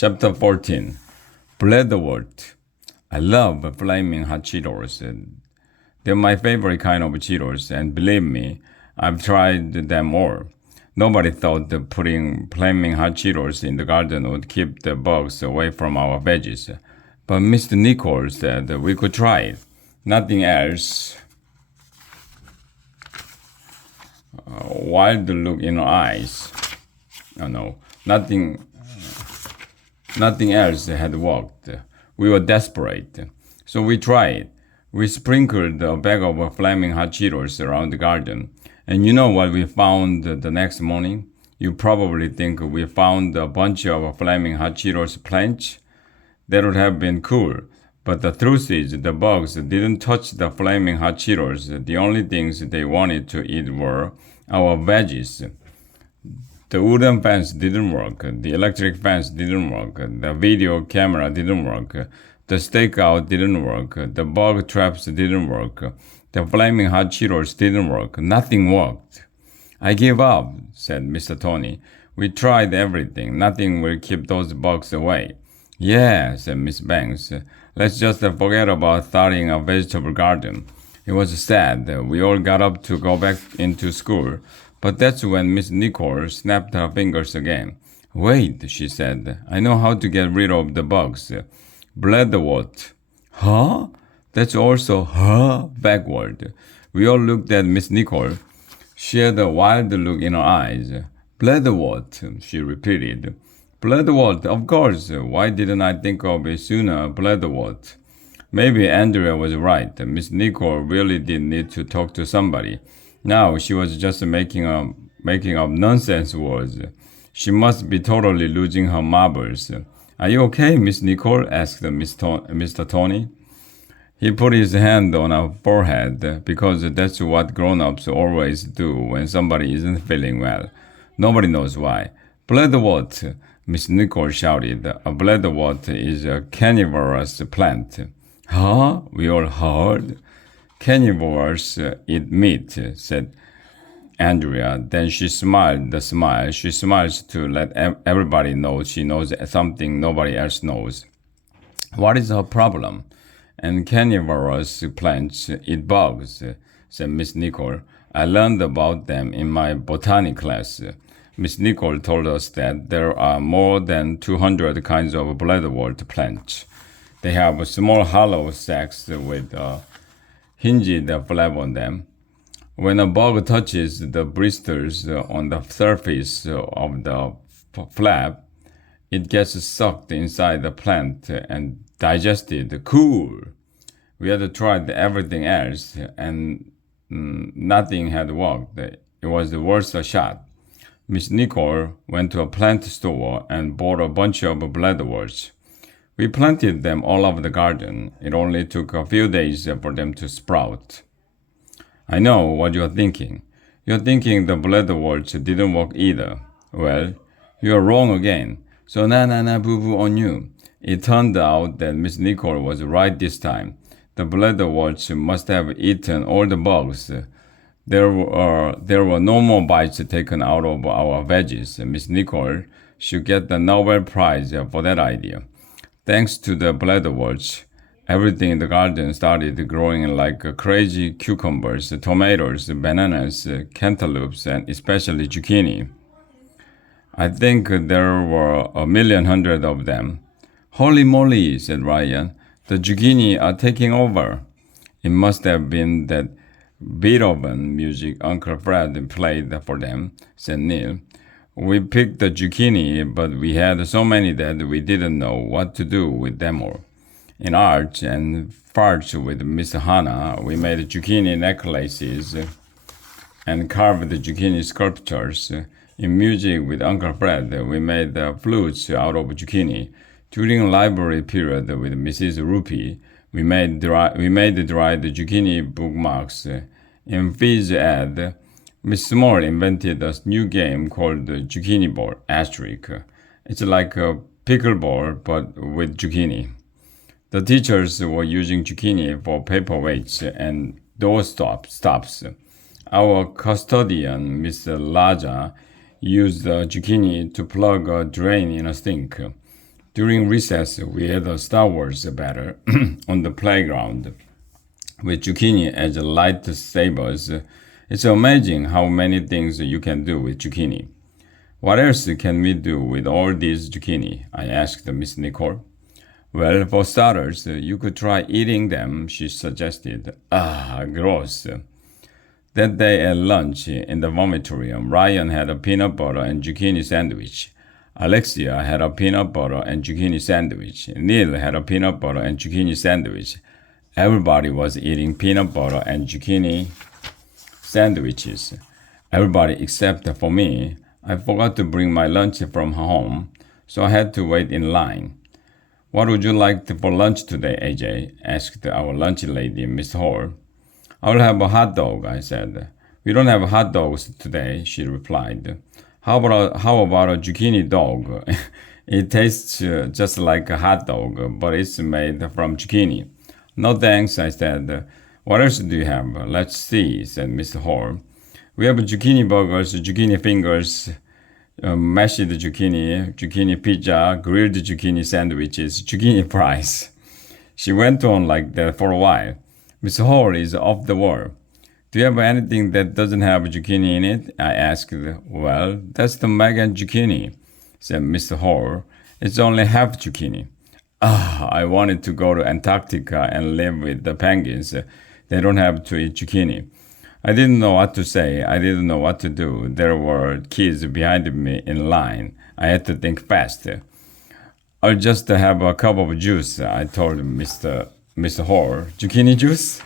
Chapter 14. Bladderwort. I love flaming hot Cheetos. They're my favorite kind of Cheetos, and believe me, I've tried them all. Nobody thought that putting flaming hot Cheetos in the garden would keep the bugs away from our veggies. But Mr. Nichols said we could try it. Nothing else. Wild look in her eyes. Oh no, nothing else had worked. We were desperate. So we tried. We sprinkled a bag of flaming hot Cheetos around the garden. And you know what we found the next morning? You probably think we found a bunch of flaming hot Cheetos plants. That would have been cool. But the truth is, the bugs didn't touch the flaming hot Cheetos. The only things they wanted to eat were our veggies. The wooden fence didn't work. The electric fence didn't work. The video camera didn't work. The stakeout didn't work. The bug traps didn't work. The flaming hot Cheetos didn't work. Nothing worked. I give up, said Mr. Tony. We tried everything. Nothing will keep those bugs away. Yeah, said Miss Banks. Let's just forget about starting a vegetable garden. It was sad. We all got up to go back into school. But that's when Miss Nicole snapped her fingers again. Wait, she said. I know how to get rid of the bugs. Bladderwort. Huh? That's also huh backward. We all looked at Miss Nicole. She had a wild look in her eyes. Bladderwort, she repeated. Bladderwort, of course. Why didn't I think of it sooner? Bladderwort. Maybe Andrea was right. Miss Nicole really did need to talk to somebody. Now she was just making up nonsense words. She must be totally losing her marbles. Are you okay, Miss Nicole? Asked Mr. Tony. He put his hand on her forehead because that's what grown-ups always do when somebody isn't feeling well. Nobody knows why. Bladderwort, Miss Nicole shouted. A bladderwort is a carnivorous plant. Huh? We all heard. Carnivores eat meat, said Andrea. Then she smiled the smile. She smiles to let everybody know she knows something nobody else knows. What is her problem? And carnivorous plants eat bugs, said Miss Nicole. I learned about them in my botany class. Miss Nicole told us that there are more than 200 kinds of bladderwort plants. They have small hollow sacs with hinged flap on them. When a bug touches the blisters on the surface of the flap, it gets sucked inside the plant and digested. Cool! We had tried everything else, and nothing had worked. It was the worst shot. Miss Nicole went to a plant store and bought a bunch of bladderworts. We planted them all over the garden. It only took a few days for them to sprout. I know what you're thinking. You're thinking the bladderworts didn't work either. Well, you're wrong again. So na boo-boo on you. It turned out that Miss Nicole was right this time. The bladderworts must have eaten all the bugs. There were no more bites taken out of our veggies. Miss Nicole should get the Nobel Prize for that idea. Thanks to the bladderworts, everything in the garden started growing like crazy: cucumbers, tomatoes, bananas, cantaloupes, and especially zucchini. I think there were 1,100,000 of them. Holy moly, said Ryan. The zucchini are taking over. It must have been that Beethoven music Uncle Fred played for them, said Neil. We picked the zucchini, but we had so many that we didn't know what to do with them all. In art and farts with Miss Hannah, we made zucchini necklaces and carved zucchini sculptures. In music with Uncle Fred, we made flutes out of zucchini. During library period with Mrs. Rupi, we made dried zucchini bookmarks. In phys ed, Miss Small invented a new game called Zucchini Ball, asterisk. It's like a pickleball, but with zucchini. The teachers were using zucchini for paperweights and door stops. Our custodian, Mr. Laja, used the zucchini to plug a drain in a sink. During recess, we had a Star Wars battle on the playground with zucchini as lightsabers. It's amazing how many things you can do with zucchini. What else can we do with all these zucchini? I asked Miss Nicole. Well, for starters, you could try eating them, she suggested. Ah, gross. That day at lunch in the vomitorium, Ryan had a peanut butter and zucchini sandwich. Alexia had a peanut butter and zucchini sandwich. Neil had a peanut butter and zucchini sandwich. Everybody was eating peanut butter and zucchini sandwiches. Everybody except for me. I forgot to bring my lunch from home, so I had to wait in line. What would you like for lunch today, AJ? Asked our lunch lady, Miss Hall. I'll have a hot dog, I said. We don't have hot dogs today, she replied. How about a zucchini dog? It tastes just like a hot dog, but it's made from zucchini. No thanks, I said. What else do you have? Let's see, said Miss Hall. We have zucchini burgers, zucchini fingers, mashed zucchini, zucchini pizza, grilled zucchini sandwiches, zucchini fries. She went on like that for a while. Miss Hall is off the wall. Do you have anything that doesn't have zucchini in it? I asked. Well, that's the mac and zucchini, said Mr. Hall. It's only half zucchini. Ah, I wanted to go to Antarctica and live with the penguins. They don't have to eat zucchini. I didn't know what to say. I didn't know what to do. There were kids behind me in line. I had to think fast. I'll just have a cup of juice, I told Mr. Hall. Zucchini juice?